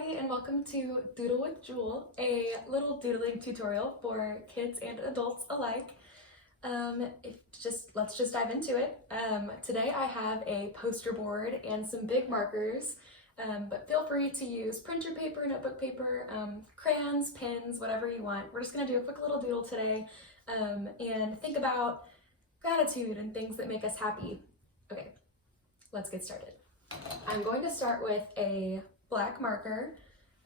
everybody, and welcome to Doodle with Jewel, a little doodling tutorial for kids and adults alike. Let's just dive into it. Today I have a poster board and some big markers, but feel free to use printer paper, notebook paper, crayons, pens, whatever you want. We're just going to do a quick little doodle today and think about gratitude and things that make us happy. Okay, let's get started. I'm going to start with a black marker.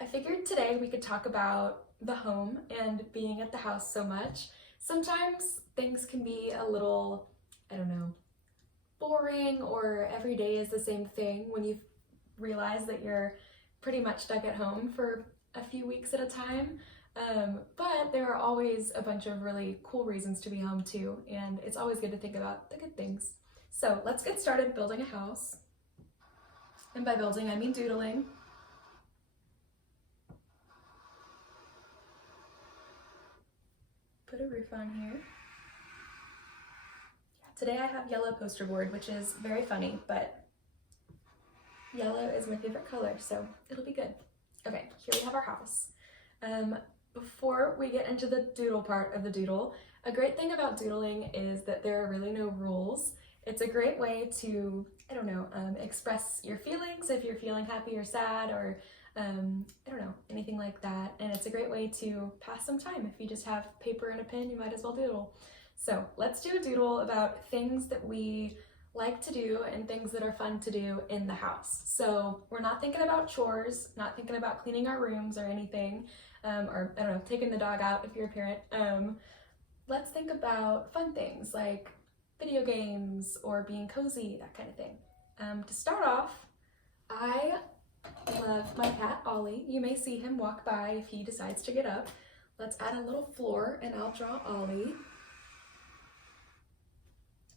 I figured today we could talk about the home and being at the house so much. Sometimes things can be a little, boring, or every day is the same thing when you realize that you're pretty much stuck at home for a few weeks at a time. But there are always a bunch of really cool reasons to be home too, and it's always good to think about the good things. So let's get started building a house. And by building, I mean doodling. Put a roof on here. Today I have yellow poster board, which is very funny, but yellow is my favorite color, so it'll be good. Okay, here we have our house. Before we get into the doodle part of the doodle, a great thing about doodling is that there are really no rules. It's a great way to, express your feelings if you're feeling happy or sad, or anything like that. And it's a great way to pass some time. If you just have paper and a pen, you might as well doodle. So let's do a doodle about things that we like to do and things that are fun to do in the house. So we're not thinking about chores, not thinking about cleaning our rooms or anything, taking the dog out if you're a parent. Let's think about fun things like video games or being cozy, that kind of thing. To start off, I love my cat Ollie. You may see him walk by if he decides to get up. Let's add a little floor and I'll draw Ollie.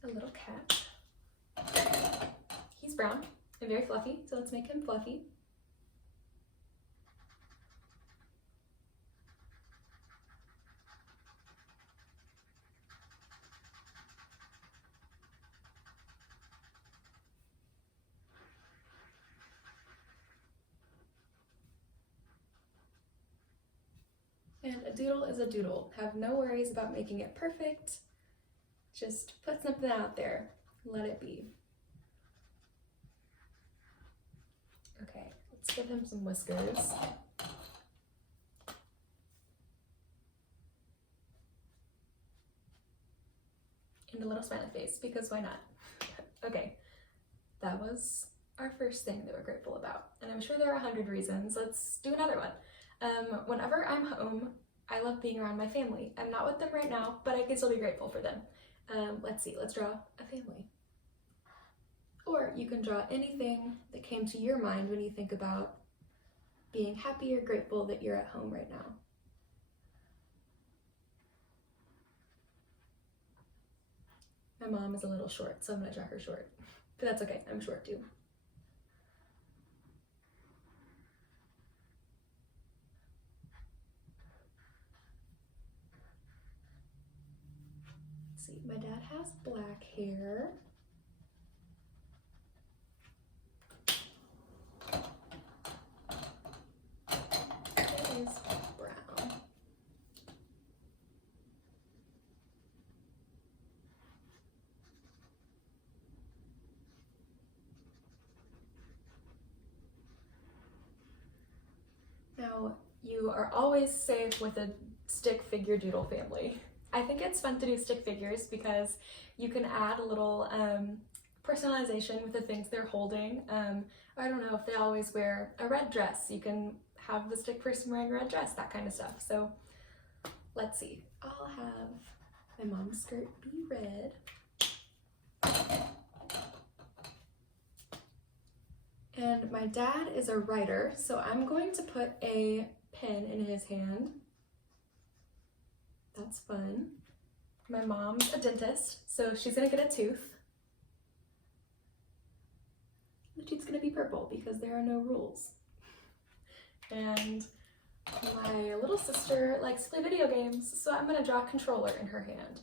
A little cat. He's brown and very fluffy, so let's make him fluffy. And a doodle is a doodle. Have no worries about making it perfect. Just put something out there. Let it be. Okay, let's give him some whiskers. And a little smiley face, because why not? Okay, that was our first thing that we're grateful about. And I'm sure there are 100 reasons. Let's do another one. Whenever I'm home, I love being around my family. I'm not with them right now, but I can still be grateful for them. Let's draw a family. Or you can draw anything that came to your mind when you think about being happy or grateful that you're at home right now. My mom is a little short, so I'm gonna draw her short. But that's okay, I'm short too. See, my dad has black hair. It is brown. Now, you are always safe with a stick figure doodle family. I think it's fun to do stick figures because you can add a little personalization with the things they're holding. I don't know if they always wear a red dress. You can have the stick person wearing a red dress, that kind of stuff. So let's see. I'll have my mom's skirt be red. And my dad is a writer, so I'm going to put a pen in his hand. That's fun. My mom's a dentist, so she's gonna get a tooth. The tooth's gonna be purple because there are no rules. And my little sister likes to play video games, so I'm gonna draw a controller in her hand.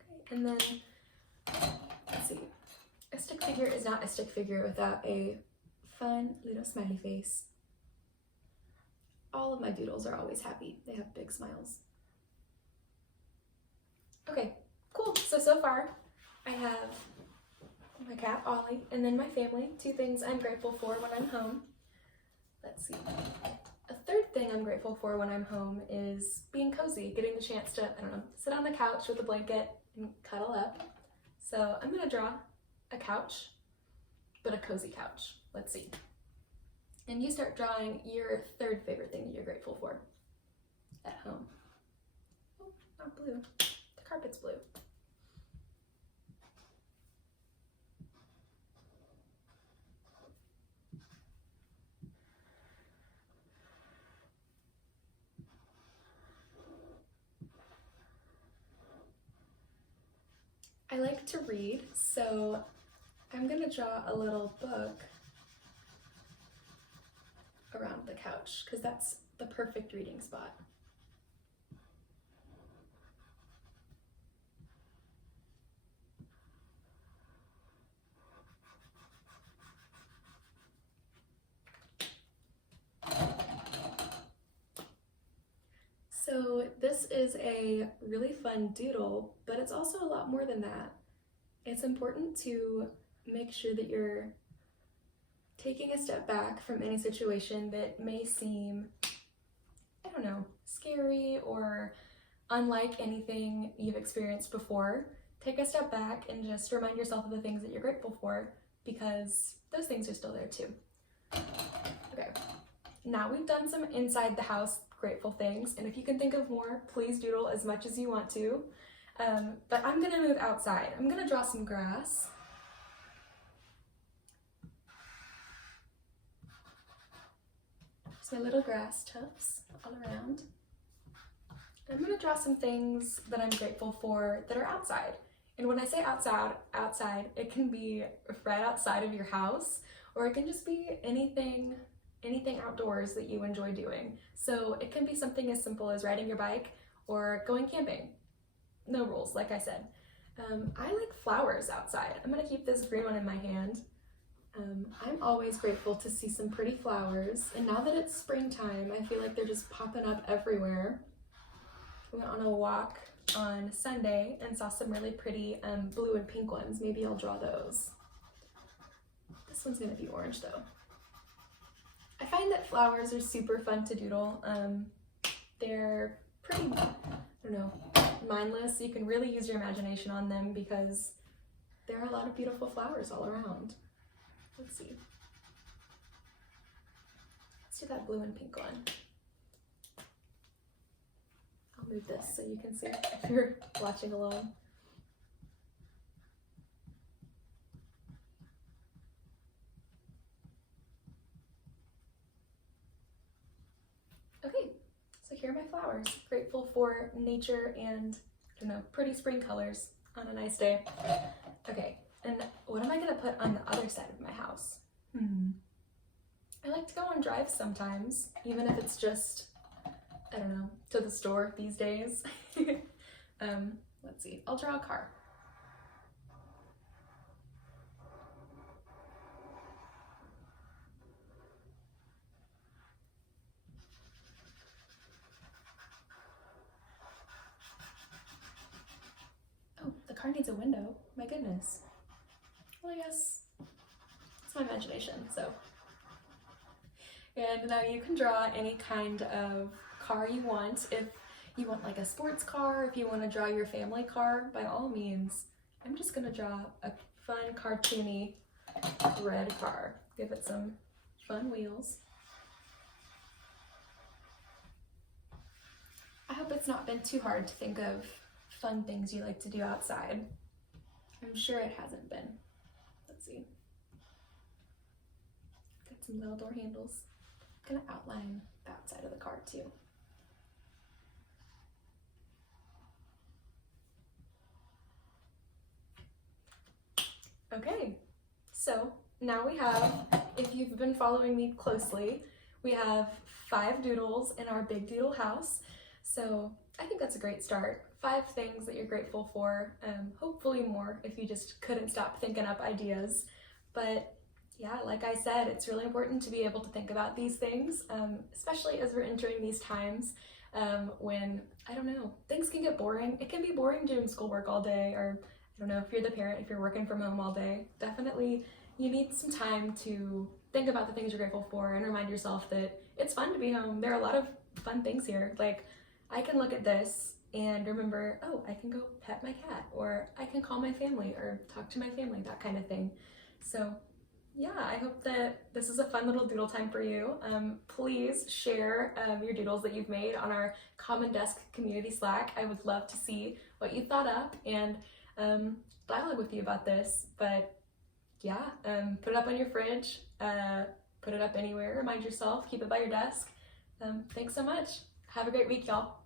Okay, and then, let's see. A stick figure is not a stick figure without a fun little smiley face. All of my doodles are always happy. They have big smiles. Okay, cool. So far I have my cat, Ollie, and then my family. 2 things I'm grateful for when I'm home. Let's see. A third thing I'm grateful for when I'm home is being cozy, getting the chance to, I don't know, sit on the couch with a blanket and cuddle up. So I'm gonna draw a couch, but a cozy couch. Let's see. And you start drawing your third favorite thing that you're grateful for at home. Oh, not blue. The carpet's blue. I like to read, so I'm gonna draw a little book around the couch because that's the perfect reading spot. So this is a really fun doodle, but it's also a lot more than that. It's important to make sure that you're taking a step back from any situation that may seem, I don't know, scary or unlike anything you've experienced before. Take a step back and just remind yourself of the things that you're grateful for, because those things are still there too. Okay, now we've done some inside the house grateful things, and if you can think of more, please doodle as much as you want to. But I'm gonna move outside. I'm gonna draw some grass. Just my little grass tufts all around. I'm gonna draw some things that I'm grateful for that are outside. And when I say outside, it can be right outside of your house, or it can just be anything outdoors that you enjoy doing. So it can be something as simple as riding your bike or going camping. No rules, like I said. I like flowers outside. I'm gonna keep this green one in my hand. I'm always grateful to see some pretty flowers, and now that it's springtime, I feel like they're just popping up everywhere. We went on a walk on Sunday and saw some really pretty blue and pink ones. Maybe I'll draw those. This one's gonna be orange though. I find that flowers are super fun to doodle. They're pretty, I don't know, mindless. You can really use your imagination on them because there are a lot of beautiful flowers all around. Let's see. Let's do that blue and pink one. I'll move this so you can see if you're watching along. Okay, so here are my flowers. Grateful for nature and, I don't know, pretty spring colors on a nice day. Okay, and what am I gonna put on the other side of my house? I like to go on drives sometimes, even if it's just, I don't know, to the store these days. Let's see, I'll draw a car. Oh, the car needs a window. My goodness. Well, I guess it's my imagination, so. And now you can draw any kind of car you want. If you want like a sports car, if you want to draw your family car, by all means. I'm just gonna draw a fun, cartoony red car. Give it some fun wheels. I hope it's not been too hard to think of fun things you like to do outside. I'm sure it hasn't been. Let's see. Got some little door handles. I'm gonna outline the outside of the car too. Okay, so now we have, if you've been following me closely, we have 5 doodles in our big doodle house. So I think that's a great start 5 things that you're grateful for, hopefully more if you just couldn't stop thinking up ideas. But yeah, like I said, it's really important to be able to think about these things, especially as we're entering these times when, I don't know, things can get boring. It can be boring doing schoolwork all day, or I don't know, if you're the parent, if you're working from home all day, definitely you need some time to think about the things you're grateful for and remind yourself that it's fun to be home. There are a lot of fun things here. Like, I can look at this and remember, oh, I can go pet my cat, or I can call my family or talk to my family, that kind of thing. So yeah, I hope that this is a fun little doodle time for you. Please share your doodles that you've made on our Common Desk community Slack. I would love to see what you thought up and dialogue with you about this. But yeah, put it up on your fridge, put it up anywhere, remind yourself, keep it by your desk. Thanks so much. Have a great week, y'all.